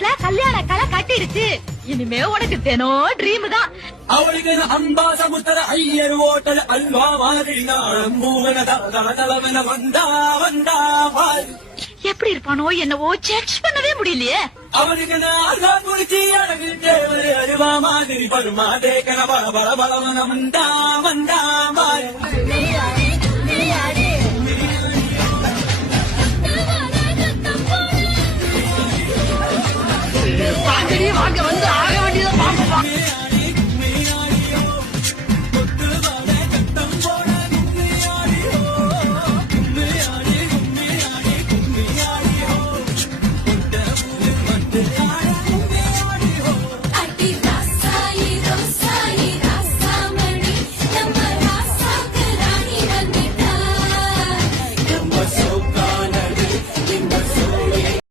வயசுல கல்யாண கலை கட்டிடுச்சு. இனிமே உனக்கு தினம் ட்ரீம் தான். அவளுக்கு அம்பா சமுத்திர ஐயர் ஓட்டல் அல்வா மாதிரி வந்தா வந்தா எப்படி இருப்பானோ என்னவோ ஜட்ஜ் பண்ணவே முடியலையே. அவனுக்கு நான் குறிச்சி அழகு தேவரு அருவா மாதிரி பருமா தேக்கன பல பல பலவன வந்தா வந்தா